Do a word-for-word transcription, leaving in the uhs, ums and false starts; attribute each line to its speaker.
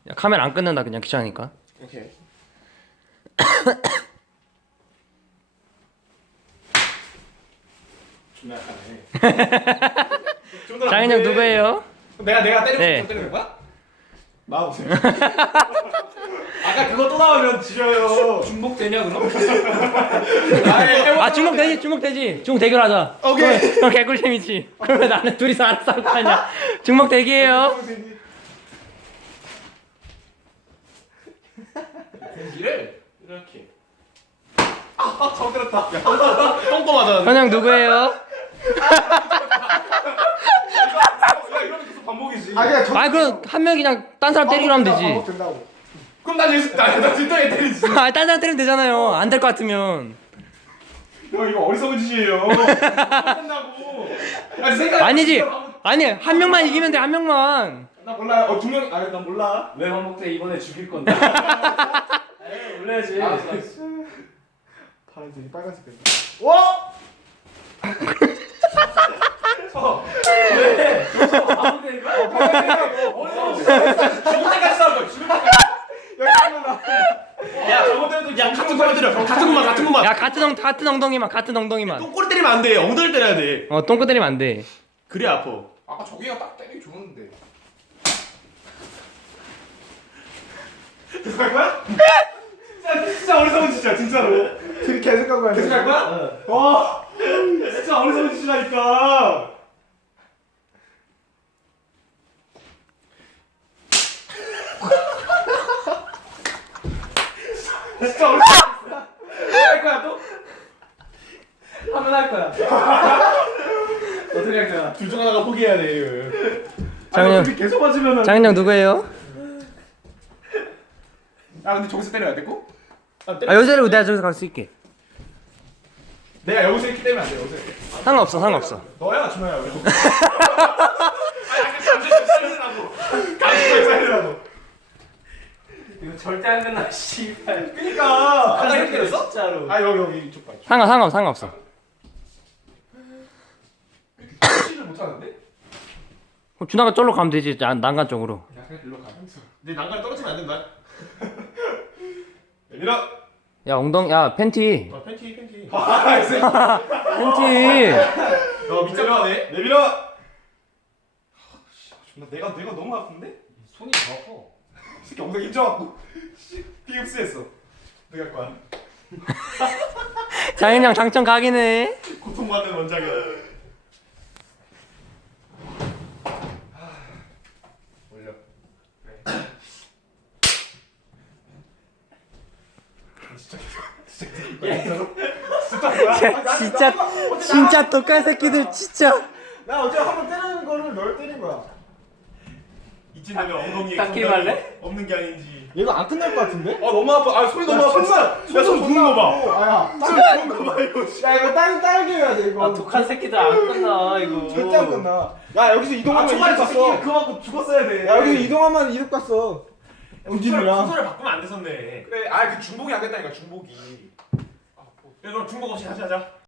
Speaker 1: 야, 카메라 안 끊는다 그냥 귀찮으니까.
Speaker 2: 오케이. 존나 약하네.
Speaker 1: 장인 형 누구예요?
Speaker 2: 내가 내가 때리고
Speaker 1: 네.
Speaker 2: 싶은 거 때리는 거야? 나와보세요. 아까 그거 또 나오면 지려요.
Speaker 3: 중복되냐 그럼?
Speaker 2: 아예
Speaker 1: 아 중복 되지 중복 되지 중복 대결하자.
Speaker 2: 오케이.
Speaker 1: 그럼, 그럼 개꿀잼이지. 그러면 나는 둘이서 알아서 할 거 아니야. 중복 대기예요.
Speaker 3: 공기를 이렇게.
Speaker 2: 아, 정 들었다. 똥꼬 맞아.
Speaker 1: 현영 누구예요?
Speaker 2: 야, 이러면 계속 반복이지.
Speaker 4: 아 그냥 저
Speaker 1: 아 그럼 한 명 그냥 딴 사람 때리기로 하면 되지.
Speaker 4: 반복 된다고.
Speaker 2: 그럼 난 예수 나나 진짜에 때리지.
Speaker 1: 아 딴 사람 때리면 되잖아요. 안 될 것 같으면.
Speaker 2: 형 이거 어리석은 짓이에요. 한다고. 아니 생각.
Speaker 1: 아니지. 아니 한 명만 이기면 돼 한 명만.
Speaker 2: 나 몰라. 어, 두 명. 아, 나 몰라.
Speaker 3: 왜 반복돼? 이번에 죽일 건데. 에이, 올려야지.
Speaker 2: 알았어, 알았어.
Speaker 4: 파란색이 빨간색 된다.
Speaker 2: 와!
Speaker 3: 왜? 반복되는 거야?
Speaker 2: 죽을 때까지 싸울 거야. 죽을 때까지. 야, 저거 때려도 야, 같은 거만 때려. 같은 것만, 같은 것만.
Speaker 1: 야 같은 엉 같은 엉덩이만 같은 엉덩이만.
Speaker 2: 똥꼬리 때리면 안 돼. 엉덩이 때려야 돼.
Speaker 1: 어 똥꼬 때리면 안 돼.
Speaker 2: 그래 아파.
Speaker 4: 아까 저기가 딱 때리기 좋았는데.
Speaker 2: 계속 할 거야? 진짜 진짜 어리석은 짓이야 진짜로.
Speaker 4: 둘이 계속 간 거야.
Speaker 2: 계속 할 거야? 와, 진짜 어리석은 짓이라니까. 진짜 어리석은 짓이야. 할 거야 또?
Speaker 3: 하면 할 거야. 어떻게 할 거야?
Speaker 2: 둘 중 하나가 포기해야 돼.
Speaker 1: 장인영.
Speaker 2: 둘이 계속 맞으면은.
Speaker 1: 장인 형 누구예요?
Speaker 2: 아 근데 저기서 때려야 되고? 아, 때려.
Speaker 1: 아 여자를 내가 저기서 갈 수 있게.
Speaker 2: 내가 여기서 이렇게 때리면 안 돼. 여기서 이렇게.
Speaker 1: 상관없어 상관없어.
Speaker 2: 너야 준호야 왜? 아니 아까 감정 좀 살리라고. 감정 좀 살리라고.
Speaker 3: 이거 절대 안 된다. 씨발.
Speaker 2: 그니까.
Speaker 3: 하나
Speaker 2: 아,
Speaker 3: 이렇게 됐어? 진짜로.
Speaker 2: 아 여기 여기 이쪽 봐. 이쪽.
Speaker 1: 상관 상관 상관없어.
Speaker 2: 치를 못 하는데?
Speaker 1: 그럼 준하가 쫄로 가면 되지. 난- 난간 쪽으로.
Speaker 2: 야 그냥 일로 가. 내 난간 떨어지면 안 된다. 내밀어.
Speaker 1: 야 엉덩 야 팬티.
Speaker 2: 아 팬티 팬티. 아 이 새끼.
Speaker 1: 팬티.
Speaker 2: 너 밑잡아네. 내밀어. 아, 씨, 존나 내가 내가 너무 아픈데?
Speaker 3: 손이 더 아파.
Speaker 2: 이 새끼 엉덩이 힘줘갖고 비흡수했어. 내가 할 거야.
Speaker 1: 장인 형 장점 각이네.
Speaker 2: 고통받는 원작이야. 올려. 진짜 진짜 진짜
Speaker 1: 진짜 진짜 똑같은 새끼들 진짜.
Speaker 4: 나 어제 한 번 때리는 거를 널 때린 거야.
Speaker 2: 이쯤 되면 엉덩이에
Speaker 3: 닦기
Speaker 2: 건강이
Speaker 3: 말래?
Speaker 2: 없는 게 아닌지.
Speaker 4: 얘가 안 끝날 것 같은데?
Speaker 2: 아 너무 아파. 아 소리 너무 아파. 진짜. 야손 부는 거 봐.
Speaker 4: 아야.
Speaker 2: 손 부는 거 봐 이거.
Speaker 4: 야 이거 딸 딸게 해야 돼 이거.
Speaker 3: 아 독한 새끼들 안 끝나 이거.
Speaker 4: 절대 안 끝나. 야 여기서
Speaker 2: 아
Speaker 4: 이동하면
Speaker 2: 초반에
Speaker 4: 이득
Speaker 2: 저 새끼
Speaker 4: 갔어.
Speaker 2: 그거 맞고 죽었어야 돼.
Speaker 4: 야 여기서 이동하면 이득 갔어. 우진이랑.
Speaker 2: 순서를 바꾸면 안 됐었네. 그래. 아 그 중복이 안 됐다니까 중복이. 그래 그럼 중복 없이 다시 하자.